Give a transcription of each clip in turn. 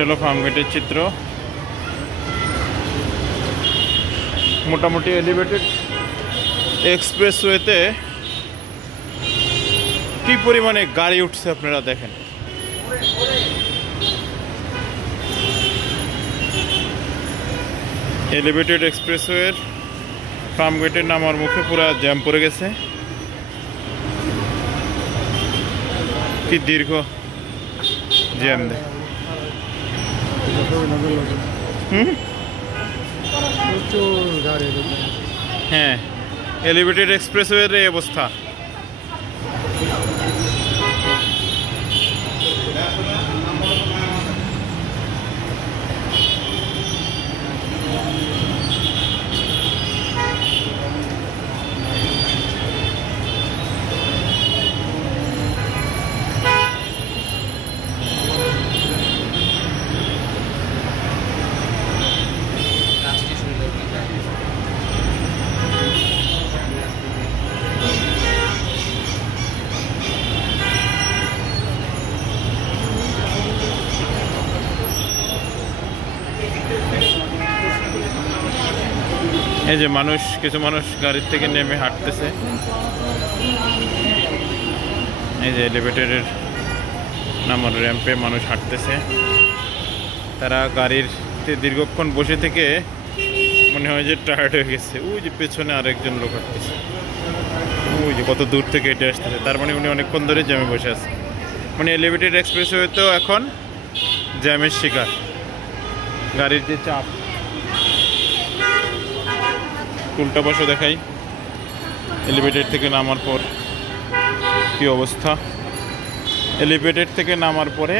এটা হলো ফার্মগেটের চিত্র। মোটামুটি এলিভেটেড এক্সপ্রেসওয়েতে কি পরিমাণে গাড়ি উঠছে আপনারা দেখেন। এলিভেটেড এক্সপ্রেসওয়ের ফার্মগেটের নামার মুখে পুরো জ্যাম পড়ে গেছে। কি দীর্ঘ জ্যাম দেয়। হ্যাঁ, এলিভেটেড এক্সপ্রেসওয়ের এই অবস্থা। এই যে মানুষ, কিছু মানুষ গাড়ির থেকে নেমে হাঁটতেছে। এই যে এলিভেটরের নামার র্যাম্পে মানুষ হাঁটতেছে। তারা গাড়িতে দীর্ঘক্ষণ বসে থেকে মনে হয় যে টায়ার্ড হয়ে গেছে। ওই যে পেছনে আরেকজন লোক হাঁটতেছে, ওই যে কত দূর থেকে এটা আসতেছে। তার মানে উনি অনেকক্ষণ ধরে জ্যামে বসে আছে। মানে এলিভেটেড এক্সপ্রেসওয়েতেও এখন জ্যামের শিকার, গাড়ির যে চাপ। উল্টা পাশে দেখাই এলিভেটেড থেকে নামার পর কি অবস্থা। এলিভেটেড থেকে নামার পরে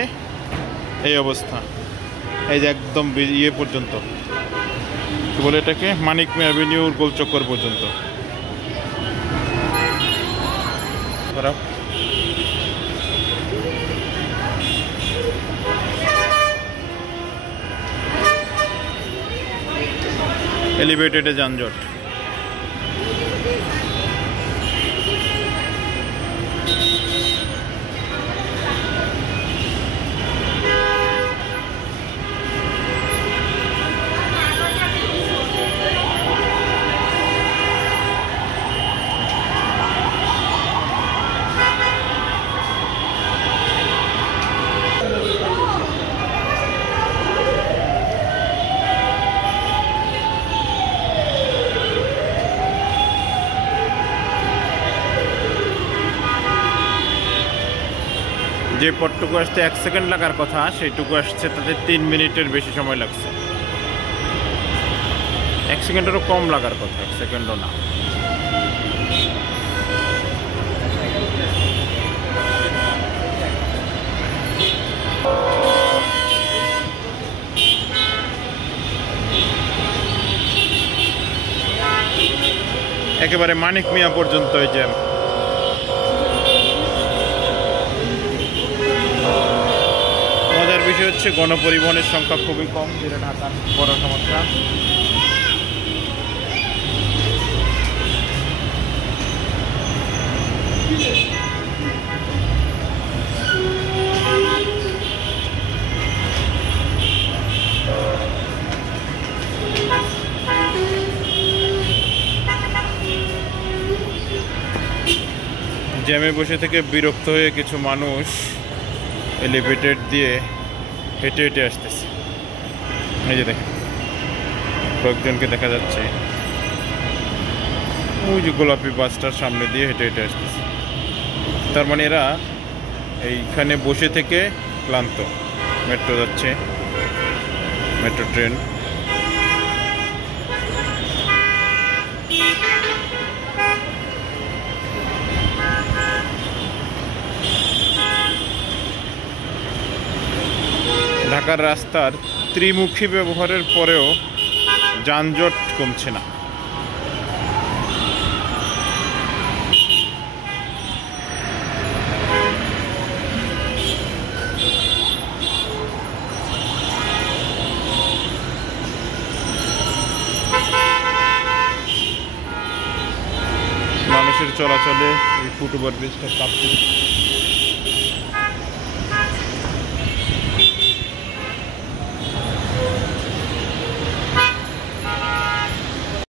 এই অবস্থা। এই যে একদম ইয়ে পর্যন্ত, কি বলে এটাকে, মানিক মিয়া অ্যাভিনিউর গোলচক্কর পর্যন্ত খারাপ। এলিভেটেডে যানজট। যে পথটুকু আসতে 1 সেকেন্ড লাগার কথা সেইটুকু আসছে তাদের 3 মিনিটের বেশি সময় লাগছে। 1 সেকেন্ডেরও কম লাগার কথা, 1 সেকেন্ডও না। একেবারে মানিক মিয়া পর্যন্ত এই জ্যাম। মজার বিষয় হচ্ছে গণপরিবহনের সংখ্যা খুবই কম, যেটা ঢাকার বড় সমস্যা। জ্যামে বসে থেকে বিরক্ত হয়ে কিছু মানুষ এলিভেটেড দিয়ে হেঁটে হেঁটে আসতেছে। এই যে দেখেন কয়েকজনকে দেখা যাচ্ছে, ওই যে গোলাপি বাসটার সামনে দিয়ে হেঁটে হেঁটে আসতেছে। তার মানে এরা এইখানে বসে থেকে ক্লান্ত। মেট্রো যাচ্ছে, মেট্রো ট্রেন। ঢাকার রাস্তার ত্রিমুখী ব্যবহারের পরেও যানজট কমছে না। মানুষের চলাচলে এই ফুটওভার ব্রিজটা কাঁপছে।